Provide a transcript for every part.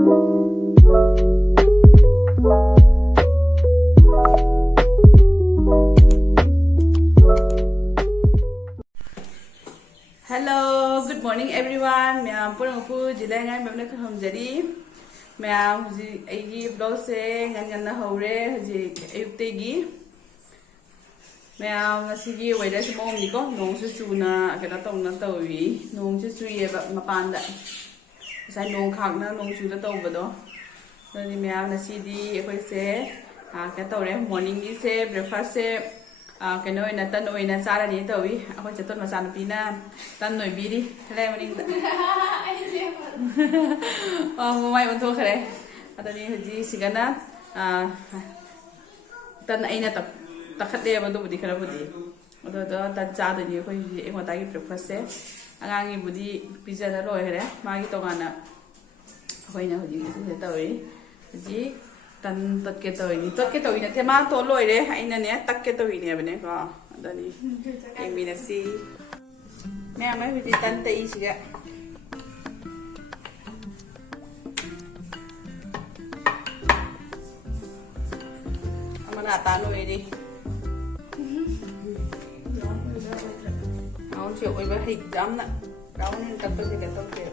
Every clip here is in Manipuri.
Hello, good morning everyone. Ma'am, purang jilay ngay ma'am na kahomjari. Ma'am, huji aigi vlog se ngan na hore huji ayuk tegi. Ma'am, nasigi weather se mom ni ko nong su chu na kana tong na tawi. Nong su chu ye ba mapan da. Sai nong khak na nong chu da taw ba do. Ni ma'am nasidi ekoi se ka tawre morning gi se breakfast se cái nơi là tân nơi là xa là đi tới à chỉ tuần mà xa là pin tân nổi bí đi thế này mà đi mai vẫn thôi cái đấy đi gì xí cái đó tân ấy là tập tập khát đeo vào đâu đi cái đó đó tân cha thì nhiều cái gì em còn tay cái breakfast anh ăn cái bữa pizza đã rồi cái đấy mai cái tông ăn à hồi nào gì sẽ tới gì tân tất cái tôi này thế mà tôi lôi đấy hay là nè tất cái tôi này bên này có đó đi em mình là gì mẹ mấy vị tân tây gì ạ mà đã ta lôi đi không chịu với hình dám nè đó nên tập cái gì cái tôi chịu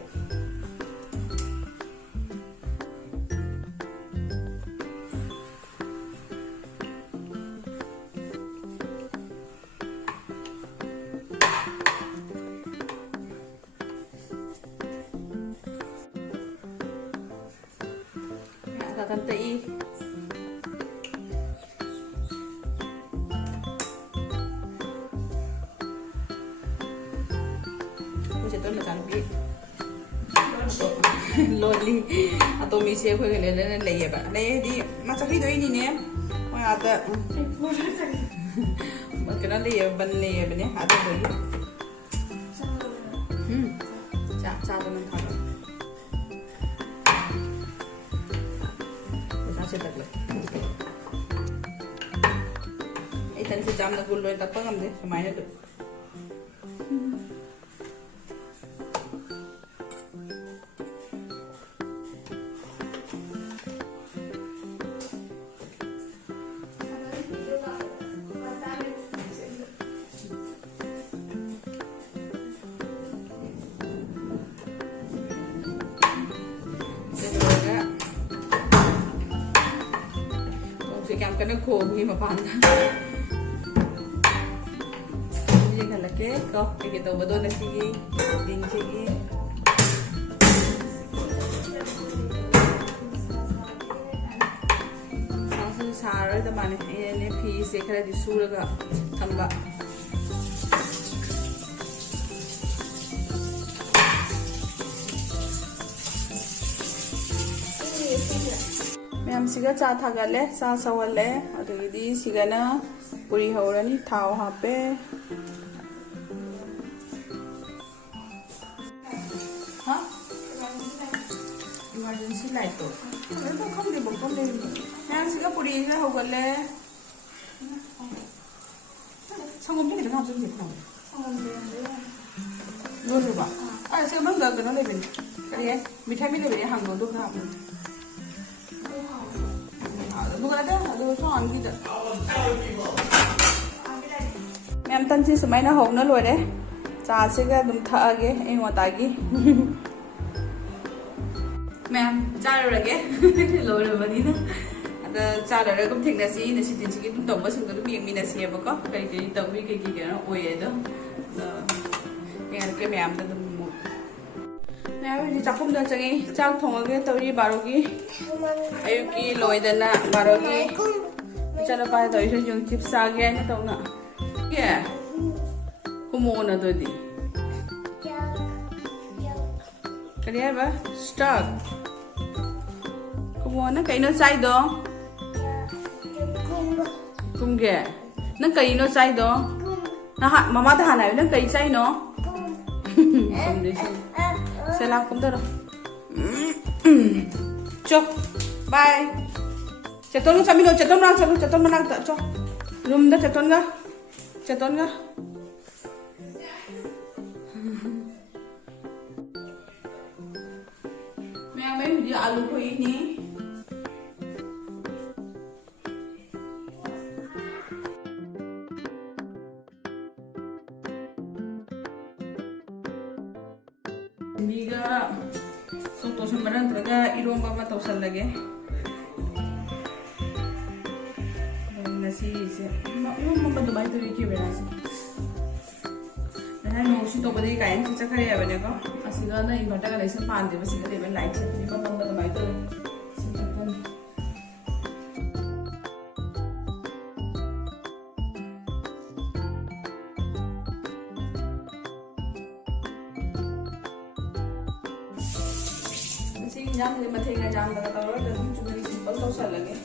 tante y tôi sẽ tôi là sản phẩm loli atau misi aku yang lain lain ya pak lain di masak itu ini nih mau ada mungkin ada ya benda ya benda ada benda cah teman kalau sẽ tật lực ấy thân sẽ chăm nó cuốn lên tập có ngầm thế máy nó được cảm cái nó khô khi mà pan như thế là cái có cái tàu bơm nó xí tiền xí nó sẽ xả rồi tao mà này phi sẽ khai đi su rồi cả thằng bạn ma'am सिगा चा थागले चा सवले अदगी सिगाना पूरी हौरनी थाव हापे हाँ इमरजेंसी लाइट तो कम दे मैम सिगा पूरी ना होगले संगम भी नहीं हाप संगम लो लो बा अरे सिगा मंगा गनो ले बिन करिए मिठाई भी ले बिन हम दो खा मैम तन से सुमाइना होना लोरे चा से का दुम थागे ए मोतागी मैम चा रगे लोरे बनी ना अदा चा रगे कम थिंगना सी न सी दिन सी की तुम बस उनको भी मी न सी है बको कई तवी कई के ना ओए दो यार के मैम तो मैम चाकुम दा चंगे चाक थोंगे तवी बारो की ayuki loidana barogi chana pa to iso yung chips age na to na yeah kumona do di kaya ba stuck kumona kay no sai do kumge nang kay no sai do na mama ta hanay nang kay sai no salam kum to chok bye chaton sa milo chaton mang ta cho room da chaton ga मैं मैं हुई आलू खोई नहीं मीगा सोतो संबरन तरगा इरोंबा मा तौसल लगे nasi se mo ma dubai to ki bela se na no shi to bade kain se chakare ya bane ko asiga na inverter ga lese pan de basi de ben light se ni ma ma dubai to se chakan si jam de mathe ga jam da ta ro da chu bari simple to sa lage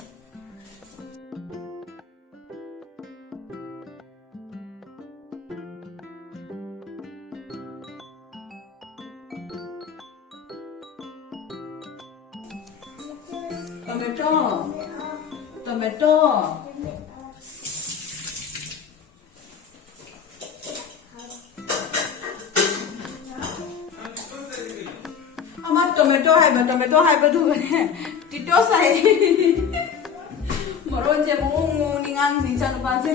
tomato ama tomato hai ba du ne tito sai moron je mo ni ngang ni chan pa se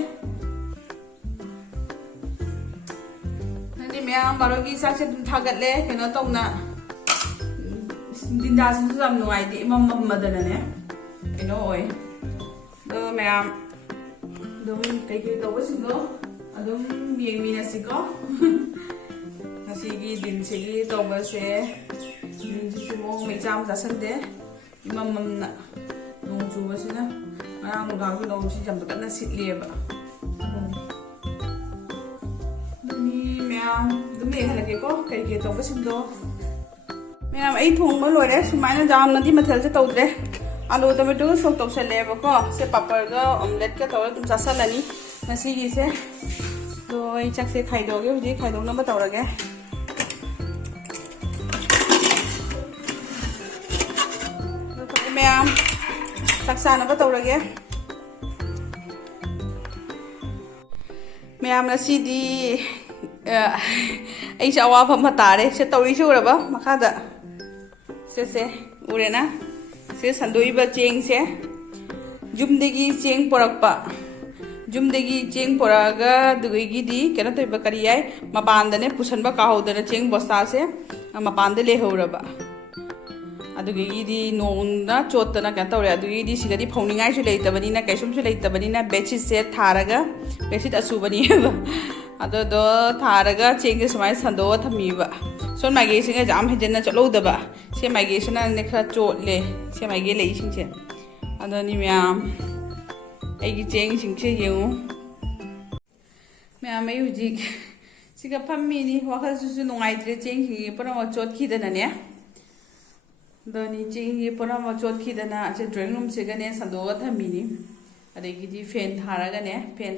nani me am baro gi sa se dum thagat le kena tong na dinda su sam nuai ti mam madana ne keno oi do ma'am dum kai kai to basi go adum mieng mina si ko asigi din sigi to ba se din ji mo me jam sa san de imam mam na nong chu ba se na ang ga ku nong si jam ta na sit le ba ni ma'am dum me hala ke ko kai kai to basi do ma'am ai thong ba lo re sumai na jam na di mathel se to dre आलू टमेटो सोक तौसलेबको से पापड़ का ऑमलेट का तौर तुम चासलनी नसीगी से तो आई चक से खाइदोगे हुजी खाइदोगना तौरगे मैम चक चानब तौरगे मैम नसीदी ऐसे अवाब हम तारे से तौरी उरब मखादा से उरेना से संदोइबा चेंग से जुमदेगी चेंग पोरकपा जुमदेगी चेंग पोरागा दुगैगिदी केना तोइबा करियाय मपानदने पुसनबा काहोदना चेंग बस्ता से मपानदे लेहौरबा अदुगैगिदी नोंना चोतना केना तौरे अदुगैगिदी सिगदी फौनिंगाइसु लेइतबनिना कैसुमसु लेइतबनिना बेडशीट से थारगा बेडशीट असुबनिबा अदो थारगा चेंग से सुमाय संदो थमीबा सोन माइगे सिंगे जाम हेजना चलोदबा से माइगे सना ने खरा चोटले से माइगे ले सिंसे अदनी म्याम एगी चेंग सिंसे येउ म्याम ए हुजिक सिगा फम्मीनी वाखल सुसु नुंगाइद्रे चेंग हि परमा चोट खिदना ने दनी चेंग हि परमा चोट खिदना से ड्राइंग रूम से गने संदो थमीनी अदेगी फैन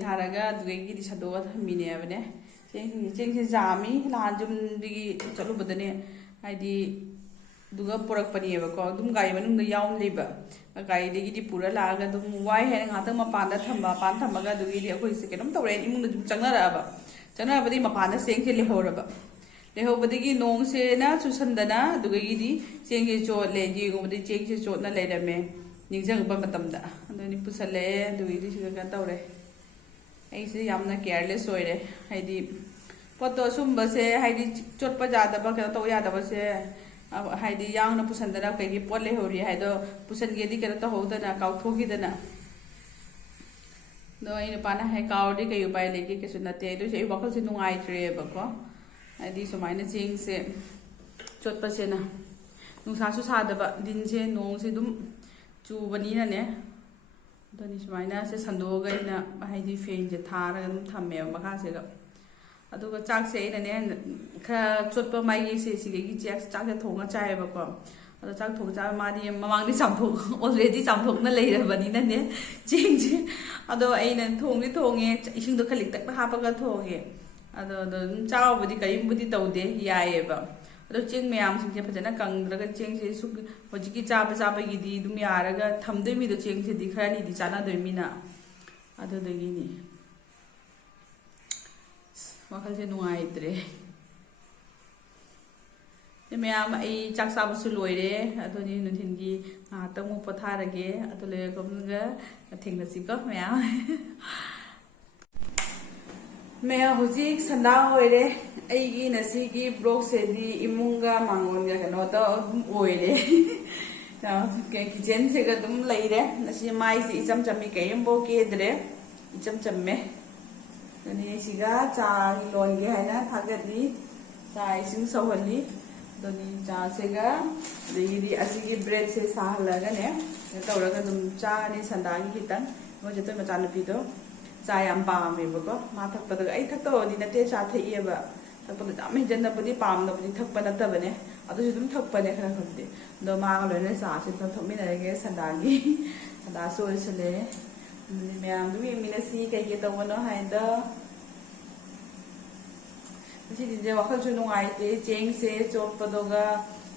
थारगा दुगेगी संदो थमीने अबने चेंग से जामी लाजुम दिगी चलो बदने आइदी दुगा पुरक पनिएबको दुम गाई मनुंग याउम लेबा गाई देगी पूरा लागा दुम वाई है ngathang mapanda thamba pan thamaga दुगी अखोई से केनम तौरे इमुंग दुम चंगनाबदी मपान सेंग से लेहौरबा लेहौबदगी नोंग से ना चुसंदना दुगीदी चेंग से चोले जीगोबदी चेंग से चोटना लेरमे निंगजंगबा मतमदा अदनी पुसले दुगीदी सिगा तौरे ऐसे यामना केयरलेस होइरे हाइदी पोतो सुंबसे हाइदी चोटपा जादबा केना तो यादबसे हाइदी यांगना पुसंदना कई पोट लेहौरी हाइदो पुसनगेदी केना तो होदना काउथोगिदना दो इन पाना है काउडी कई उपाय लेके केसु नते दो से वखल से नुंगाइत्रेबको हाइदी सुमाइना चेंग से चोटपसे ना नुंसासु सादबा दिन से नोंग से दुम चुबनीना ने दनी सुमाइना से संदोगैना हाइदी फेन जे थारगा दुम थम्मे मखासेगा अदुगा चाक से इनने खरा चोटपा माइगे से सिगेगी चाक से थोंगा चायबको अदो चाक थोंग चा मादी ममांगदी चामथो ऑलरेडी चामथोकना लेरबनीना ने चेंग जे अदो आइना थोंगे इसिंगदो खलिक तक हापगा थोंगे अदो चावबदी करिमबदी तौदे यायेबा अदो चेंग मैम सिंगे फजना कंगद्रगा चेंग से सु होजिकी चाबगिदी दुम यारगा थमदोमिदो चेंग से दिखरानी दि चानादोमिना अदो दगिनी वखल से नुआइत्रे मैम आई चाक चाबसु लोइरे अदोनी नुथिनगी तमु पोथारगे अदोले गमगा थेंगनसिको मैम मैं हुजिक संदा होइरे अईगी नसीगी ब्लॉग सेदी इमुंगा मांगोनगा कनोतो ओइरे के किचन से गदुम लइरे नसी माई से इचम चम्मी कयमबो केद्रे इचम चम्मे ननी सिगा चा लोनगे हैना थागदी चा इसिंग सवली दोनी चा सेगा देगी असिगी ब्रेड से साहलगने तौरगा दुम चानी संदागी खितन मोजे तो मचा नुपीदो चा याम पामेबको मा थकपद आई थकतोनी नते चा थइएबा थकपद जाम हिजनबुदी पामनबुदी थकपा नतबने अदुसु दुम थकपने खरा खबदे दो मागा लोने चा से थकमिनरगे संदागी संदा सोइसले मैम दुम मिनसी कई तवनो हाइदा सिदिजे वखलसु नुंगाइते चेंग से चोपदोगा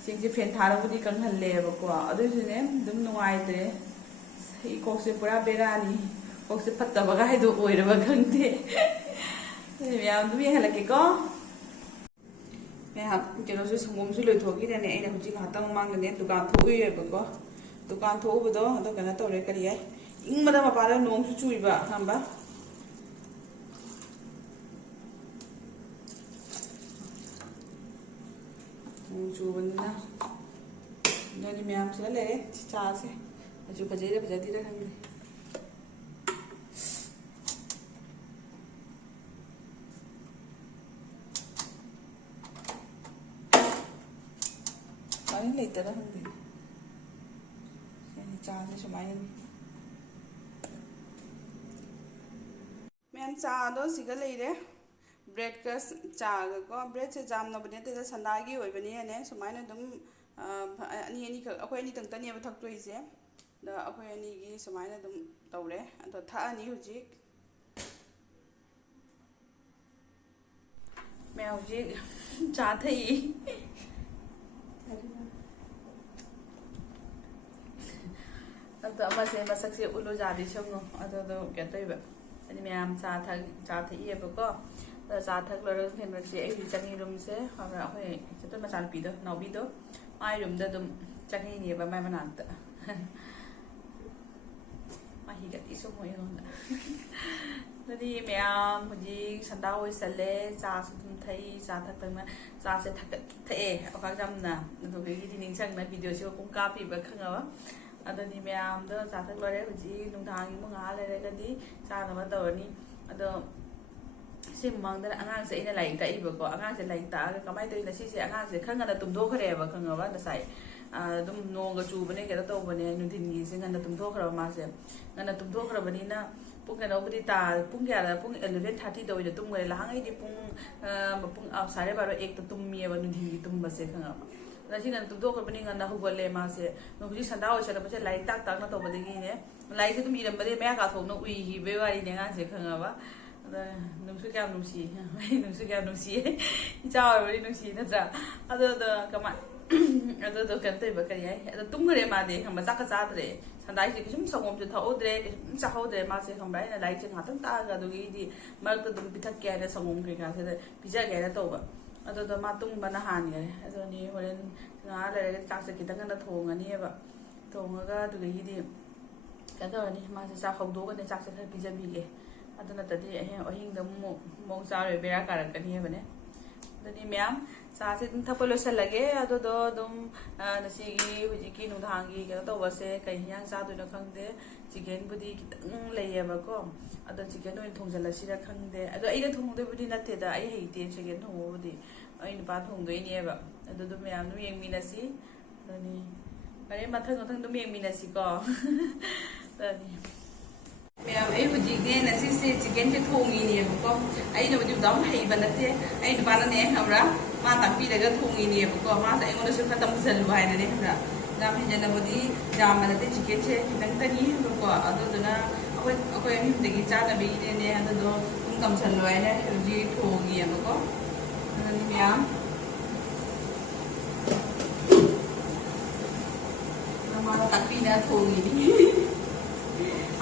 चेंग से फेन थारबुदी कंहल्लेबको अदुसुने दुम नुंगाइते इ कोकसे पूरा बेरानी कोकसे फत्तबगा हाइदो ओइरबा खंगते मैम दुम येहलकेको मैं केनोसु संगोमसु लोइथोगिरेने अइना हुजि घातंग मांगने दुकान थोउइबको दुकान थोउबदो अदो कना तौरे करिये इंगमदा मपारा नोंगसु चुइबा खंबा चूबना नोनी मैम से ले चा से अजू फजेरे फजदी रखंगे पानी लेते रखंगे चा से सुमाइन मैम चा दो सिगा लेरे ब्रेड का चागा को ब्रेड से जाम नबने ते संदागी होइबनी ने सुमाइना दुम अनि अनि अखोय अनि तंगतनी अब थक्तोइसे द अखोय अनि गी सुमाइना दुम तौरे अतो था अनि हुजिक मैं हुजिक चा थई अतो अमा से मसक से उलो जादी छमनो अतो दो केतोइबा अनि मैम चा थईएबको चा थक लरग फेनबसे आई चंगी रूम से हमरा होय चतन मचान पीदो नौबीदो माई रूम द दुम चंगी नेबा माई मनांत माही गति सो मोय होंदा नदी मैम हुजी संदा होय सले चा सुम थई चा थक तंग चा से थक थे ओका जमना नदोगी दि निंग ना वीडियो से पुं कापीबा खंगावा अदनी मैम द चा थक लरे हुजी नुंधांगी मुंगा लेरेगदी चा नबा तवनी अदो से मांगदर अगांग से इन लाइक ताइबको अगांग से लाइक तागा कमाय तोइना सिसे अगांग से खंगना तुमदोखरेबा खंगबा नसाई दुम नोंग चूबने केदा तोबने नुदिनगी से ngana तुमदोखरबा मासे ngana तुमदोखरबनिना पुंग कनोबदी ता पुंग यारा पुंग 11:30 दोइदा तुमगरे लाहांगै दि पुंग सारे बारो एक तो तुमिएबा नुदिनगी तुमबसे खंगबा नसी ngana तुमदोखरबनि ngana हुगले मासे नुजी संदा होइसदा बसे लाइक ताक ताकना तोबदगी ने लाइक से तुम इरमबदे मेया का थोकनो उइहि बेवारी ने ngan से खंगबा नुसु क्या नुसी नुसु क्या नुसी इचावरी नुसी नत्रा अदो कमा अदो कनते बकरिया अदो तुमगरे मादे हम बचा का चादरे संदाई से किसुम संगोम से थाओद्रे किसुम चाहोद्रे मासे हम बाय ना लाइक से हातम तागा दोगी दी मरक दुम पिथक क्या रे संगोम के का से पिजा गया तोबा अदो मा तुम बना हान गरे अदो नि होरेन ना लेरे चाक से कितंग ना थोंगनीबा थोंगा दोगी दी कदोनी मासे चा खौदोगने चाक से खर पिजाबीगे अदुना तदी अहिंग मो चारे बेरा कारकनी हेबने दनी मैम चा से तुम थप लोसलगे अदो दो दुम नसीगी हुजिकी नुधांगी के तो वसे कई हियां चा दुनो खंगदे चिकन बुदी कितंग लेयेबको अदो चिकन ओइन थोंजलसिरा खंगदे अदो आइदा थोंगदे बुदी नतेदा आई हेइते चिकन थोंगबुदी आइन पा थोंगदोइनेबा अदो दुम मैम नु येंगमिनसी दनी अरे मथंग मथंग दुम येंगमिनसी को दनी मैम आई हुजिने नसी से चिकन से थोंगिनेबको आइना बुदी दम हेइबा नते आई दुबानने हमरा मा तापीरगा थोंगिनेबको मा से आइगोनसु खतम जलु हाइनने हमरा जाम हिजनबुदी जाम नते चिकन से खितंग तनी बको अदुदुना अखोय अहिमदगी चानबीने अदुदो तुम तमसलु हाइने हुजि थोंगिएबको अदनि मैम नमारा तापीना थोंगिनी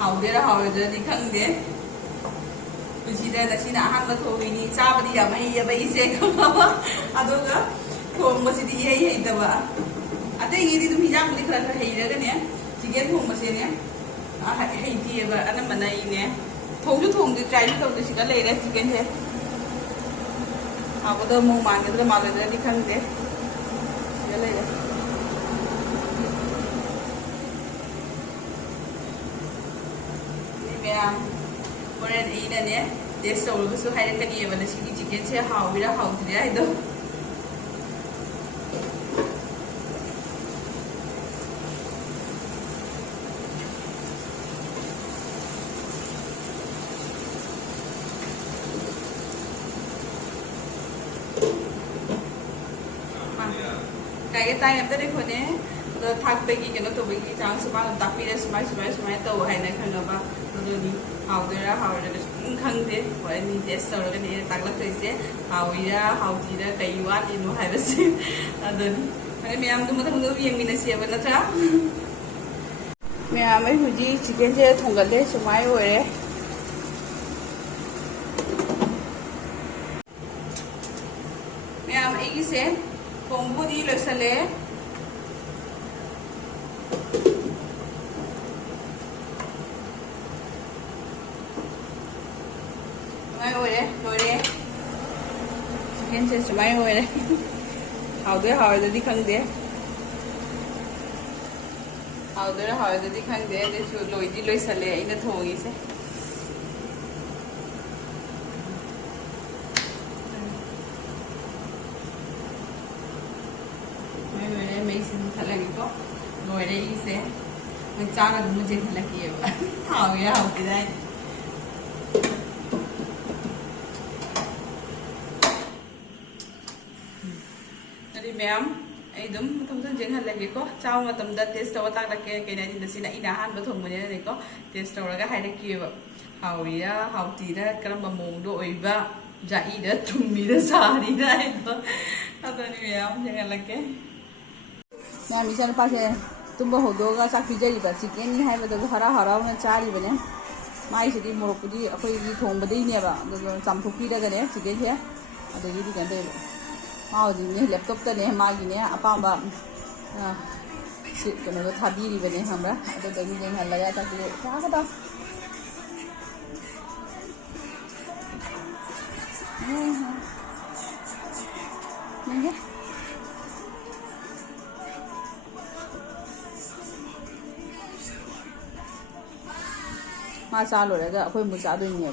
हाउदेरा हाउदेरा खंगदे पुसीदा नसीना अहम थोगिनी चाबदी याम हेयबा इसे खंगबा अदुगा थोंबसिदी हेइदबा अतैगिदी दुम हिजांबुदी खरा खरा हेइरगने चिकेन थोंबसेने हेइदिएबा अनमना इने थोंजु थोंदि ट्राई तौदि सिगा लेरे चिकेन से हाबदो मो मांगदरा मागदरा दि खंगदे सिगा लेरे नि मैम होरेन इने टेस्ट तौरबसु हाइरकनिएबा नसिगी चिकेन से हाउबिरा हाउदिरा हाइदो cái tay em tới đây thôi nhé rồi thằng bên kia nó tụi bên kia chẳng số bao tập đi số mấy tàu hay này khăn ba rồi đi học rồi ra học rồi cũng khăn thế rồi đi test rồi cái này tặng lớp thầy sẽ học gì ra cái UAT thì nó hay bớt xí rồi cái mẹ em tụi mình tụi viên mình sẽ vẫn là mẹ em ấy hồi gì chicken sẽ thùng cái đấy số mấy rồi đấy mẹ em ấy cái sẽ Pembudi loisale mai oi de chicken se mai oi de hao de di khang de di khang de de chu loi di loisale ina thogi se rồi đây sẽ mình cho là mình trên là kiểu thảo cái hậu cái đây đây mềm ấy đúng thông tin chính là cái có trao mà tầm đặt test tàu tăng là cái này thì nó sẽ là ina han bữa thùng mình này có test tàu là cái hai cái kia hậu ý hậu tí đó cái mà mồm đội và dạy đó trùng mì đó xa đi đây đó thôi đi mềm chính là cái मैं मिशन पास तुम होगा चाक पीजरीब चिकेन है हरा हरावना चारीबने माइसी मोरक्पुदी अखोई थोंबदीनेब चामथोपीरगने चिकेन से अदगी कौन माउजी लैपटॉपने मागिने अपाब कौन थाबीरीबने हमारा हल्ला चागद मा चा लोरगा अखोई मु चादोइने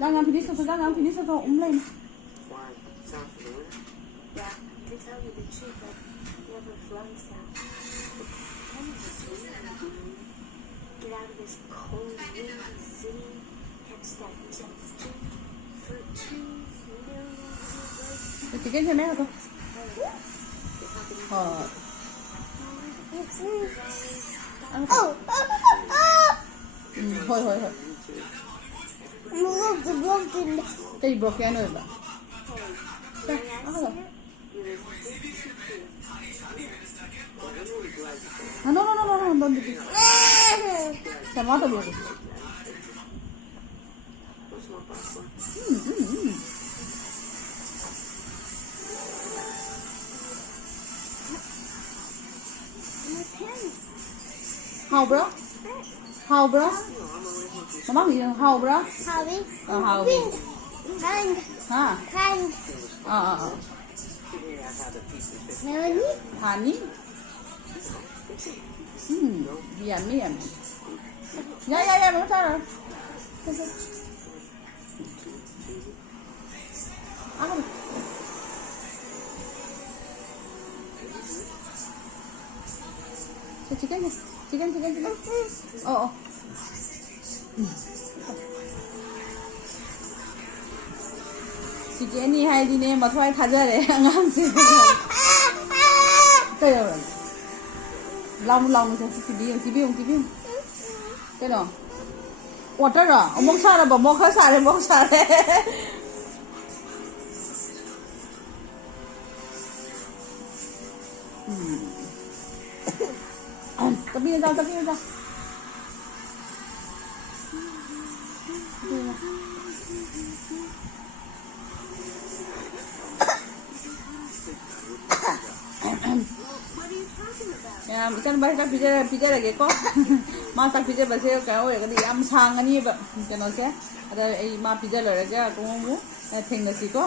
Jangan finish itu umlain. Yeah, to tell you the truth, I've never flown south. It's kind of a dream. Get out of this cold, windy city, catch that jet ski, fruit trees, millions of birds. Chicken से मैं तो. Thôi. Cái broke cái nữa ba. No, don't do this. Sama to boleh. How bro? Mama nghĩ how bro? How? Kind. Ha? Kind. Melanie? Honey? Yummy. Yeah, mau taruh. Apa? Chicken. Oh. Chicken ni hai di ne mathwai thajare angam se. Cái đâu rồi? Long sẽ tibium. Cái nào? Water rồi, mốc xa rồi, mốc xa đấy. Tập đi ra. What are you talking about? ꯌꯥꯝ ꯏꯆꯟ ꯆꯥꯛ ꯄꯤꯖꯔꯒꯦꯀꯣ ꯃꯥ ꯆꯥꯛ ꯄꯤꯖꯕꯁꯦ ꯀꯩꯅꯣ ꯑꯣꯏꯔꯒꯗꯤ ꯌꯥꯝ ꯁꯥꯡꯉꯅꯤꯕ ꯀꯩꯅꯣꯁꯦ ꯑꯗ ꯑꯩ ꯃꯥ ꯄꯤꯖ ꯂꯣꯏꯔꯒ ꯑꯃꯨꯛ ꯊꯦꯡꯅꯁꯤꯀꯣ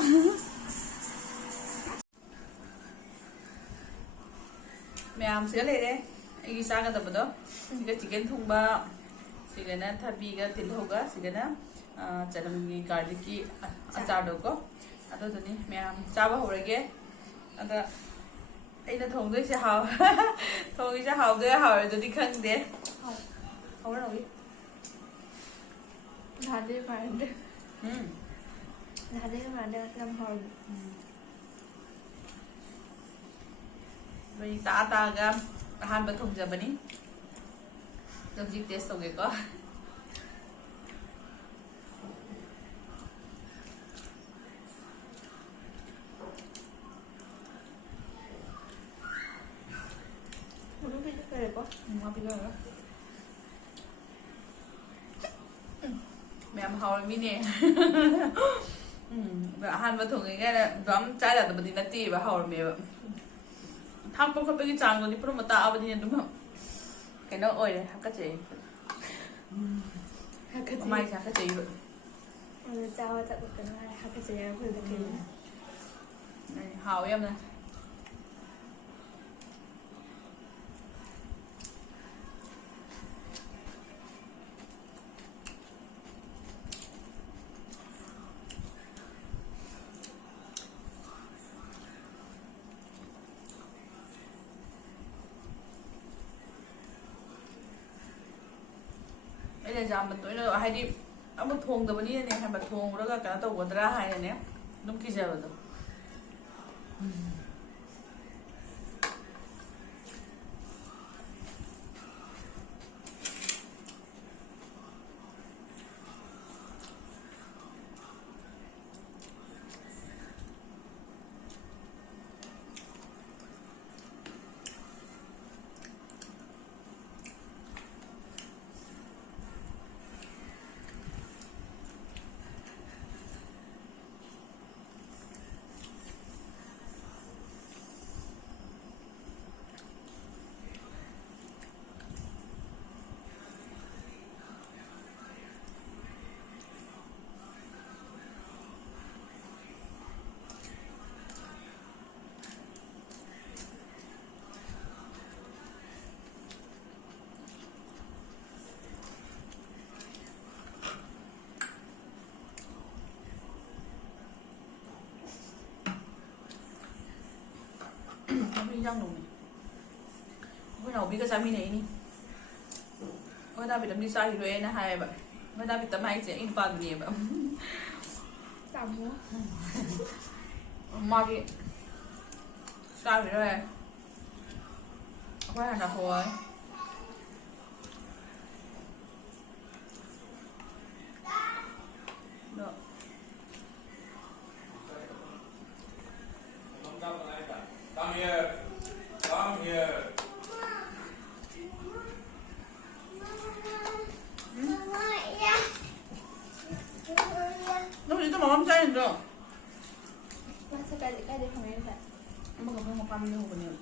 ꯃꯌꯥꯝꯁꯤꯒ ꯂꯩꯔꯦ ꯑꯩꯒꯤ ꯆꯥꯒꯗꯕꯗꯣ ꯁꯤꯒ ꯆꯤꯀꯟ ꯊꯣꯡꯕ ꯁꯤꯒꯅ ꯊꯕꯤꯒ ꯇꯤꯜꯍꯧꯒ ꯁꯤꯒꯅ ꯆꯅꯝꯒꯤ ꯒꯥꯔꯂꯤꯛꯀꯤ ꯑꯆꯥꯔꯗꯣꯀꯣ ꯑꯗꯨꯗꯨꯅꯤ ꯃꯌꯥꯝ ꯆꯥꯕ ꯍꯧꯔꯒꯦ ꯑꯗ ꯑꯩꯅ ꯊꯣꯡꯗꯣꯏꯁꯦ ꯊꯣꯡꯉꯤꯁꯦ ꯍꯥꯎꯗꯣꯏꯔꯥ ꯍꯥꯎꯔꯣꯏꯗꯨꯗꯤ ꯈꯪꯗꯦ ꯍꯧꯔꯛꯏ Nade marande. ꯎꯝ Nade marande lam hor. ꯃꯩ ꯇꯥꯒ ꯑꯍꯥꯟꯕ ꯊꯣꯡꯖꯕꯅꯤ ꯍꯧꯖꯤꯛ test ꯇꯧꯒꯦꯀꯣ Munu biji kare ko. ꯍꯥꯞꯄꯤꯔꯒ ꯃꯌꯥꯝ ꯍꯥꯎꯔꯝꯃꯤꯅꯦ ꯑꯗꯣ ꯑꯍꯥꯟꯕ ꯊꯣꯡꯉꯤꯉꯩꯗ ꯑꯗꯨꯝ ꯆꯥ ꯌꯥꯗꯕꯗꯤ ꯅꯠꯇꯦꯕ ꯍꯥꯎꯔꯝꯃꯦꯕ ꯊꯥꯛꯄ ꯈꯣꯠꯄꯒꯤ ꯆꯥꯡꯗꯨꯗꯤ ꯄꯨꯝꯅꯃꯛ ꯇꯥꯛꯑꯕꯅꯤꯅ ꯑꯗꯨꯝ ꯀꯩꯅꯣ ꯑꯣꯏꯔꯦ ꯍꯥꯀꯠꯆꯩ ꯃꯃꯥꯏꯁꯦ ꯍꯥꯀꯠꯆꯩꯕ Munu chawa ta ko kana ha ka chaya ko da ke. ꯍꯥꯎꯋꯦ ꯌꯥꯝꯅ ꯑꯩꯅ ꯌꯥꯝꯅ ꯇꯣꯏꯅ ꯍꯥꯏꯗꯤ ꯑꯃꯨꯛ ꯊꯣꯡꯗꯕꯅꯤꯅꯅꯦ ꯍꯥꯏꯕ ꯊꯣꯡꯉꯨꯔꯒ ꯀꯩꯅꯣ ꯇꯧꯒꯗ꯭ꯔꯥ ꯍꯥꯏꯅꯅꯦ ꯑꯗꯨꯝ ꯀꯤꯖꯕꯗꯣ ꯌꯥꯝ ꯅꯣꯡꯃꯤ ꯑꯩꯈꯣꯏ ꯅꯥꯎꯕꯤꯒ ꯆꯥꯃꯤꯟꯅꯩꯅꯤ ꯑꯩꯈꯣꯏ ꯗꯥꯕꯤ ꯂꯝꯗꯤ ꯆꯥꯈꯤꯔꯣꯏꯅ ꯍꯥꯏꯌꯦꯕ ꯑꯩꯈꯣꯏ ꯗꯥꯕꯤ ꯇꯝ ꯍꯥꯏꯁꯦ ꯑꯩ ꯅꯨꯄꯥꯗꯨꯅꯦꯕ Tamu. ꯃꯥꯒꯤ ꯆꯥꯈꯤꯔꯣꯏ ꯑꯩꯈꯣꯏ ꯍꯥꯟꯅ ꯍꯣꯏ Come here. Come here. 너 이거 먹으면 짜인데 Masa kali kami sa. 엄마가 뭐 먹으면 먹으면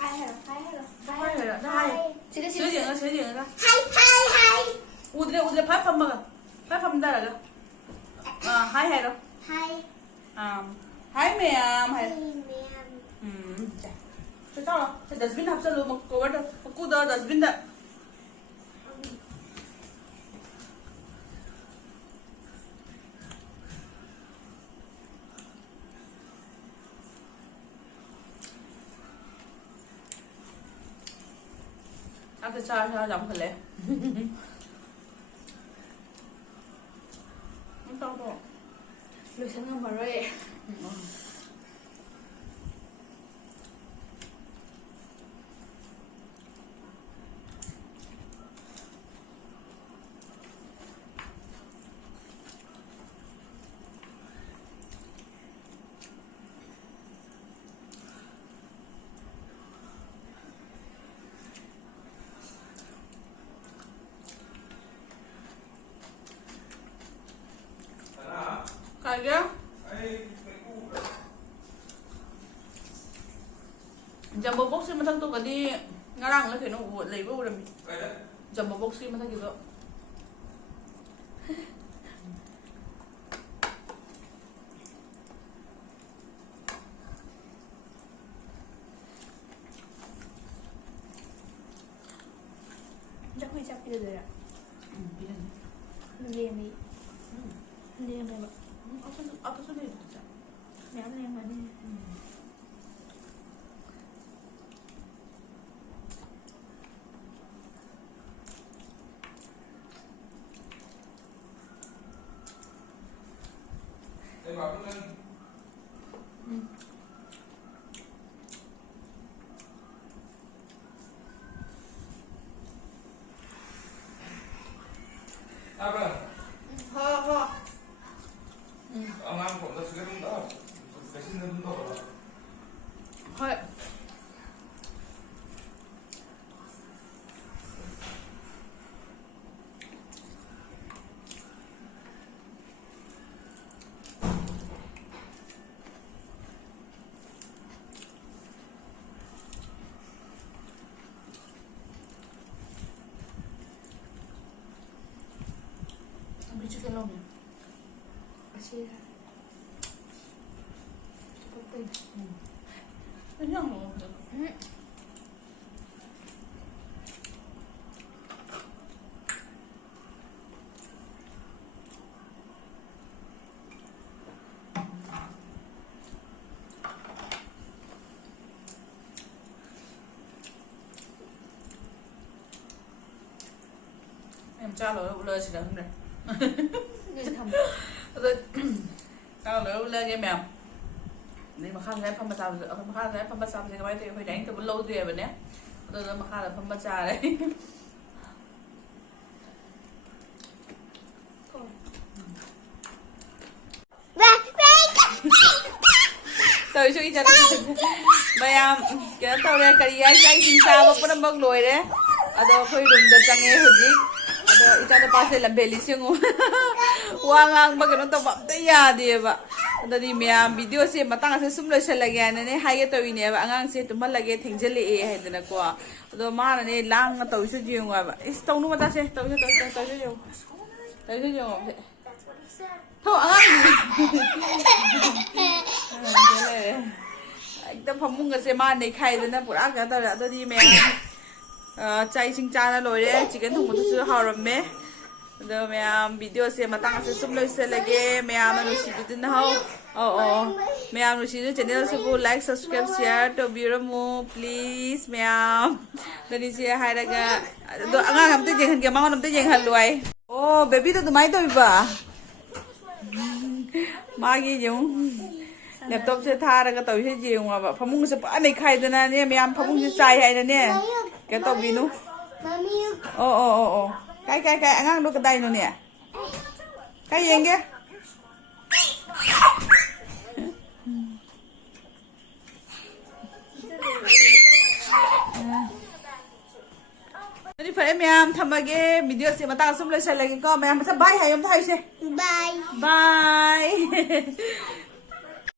Hi hello. Hi hello. Hi hello. Hi. Sige sige. 세징아 Hi. 우드레 밥 먹어 밥 달라가 하이 해로 Hi. 하이 매암 하이 Ma'am. 자 자, dustbin 합쳐서 먹고 와도 먹고다 dustbin 다 앞에 차 잡을래 또 Lusan nga maroy. 가게? Jumbo box मथक तो कदी ngarang la keno leiba urami Kaya? jumbo box ki mata gido chắc huy chắc bây giờ rồi ạ liền đi liền rồi ạ apa sudah itu méo lên mà đi Em bảo cũng lên. À vâng. ha Ông ăn cũng rất là đúng đó. Cái xin đúng đó. ha Ambil chicken long ya. chia ra có tình Kenyang loh. Em cha lỡ lơ chỉ đắng này. nên thầm Rồi cha lỡ lơ game mèo. Nên mà khăn đấy phong bạch mà khăn đấy phong bạch thì cái thì phải đánh từ lâu rồi vậy nhé. Rồi mà khăn là phong bạch đấy. Tôi suy cho bây cái tàu này cái ai chạy xin sao mà cũng bốc lùi đấy. Ở đó khơi đùng được chẳng nghe hụt gì. Ở đó ít ra passe làm beli siêu ngu. Wang ang bagai nó tao bấm tay ya đi vậy. Ở đi mẹ video xem mà tăng sẽ sum lời sẽ lại cái này hay cái tàu này vậy ang sẽ tụi mình lại cái thằng chơi lệ hay thế nào qua. Ở đó mà này lang cái tàu sẽ gì ngoài vậy. Ít tàu nó mà ta sẽ tàu sẽ gì tàu sẽ gì vậy. Thôi anh tâm phòng mông cái xe man này khai đến là bữa ăn cái tao đã đi mẹ chay sinh cha nó rồi đấy chỉ cần thùng một chút hào rồi mẹ rồi mẹ video xem mà tăng sẽ sum lên sẽ lại cái mẹ mà nó chỉ biết nào mẹ nó chỉ cho channel sẽ like subscribe share to be remo please mẹ dari share hai raga do anh làm tới gì hình cái mong làm tới gì hình rồi baby tôi máy tôi bà 마기 좀 랩톱 세 타라가 또 이제 지용아 봐 파문에서 안에 카이드나 네 미안 파문지 짜이 하이네 cái tàu vinu cái anh ăn được cái tay nó nè cái gì kia đi phải em tham gia cái video xem mà tao xong lên sẽ lại cái con em sẽ bye hay em thay xe bye bye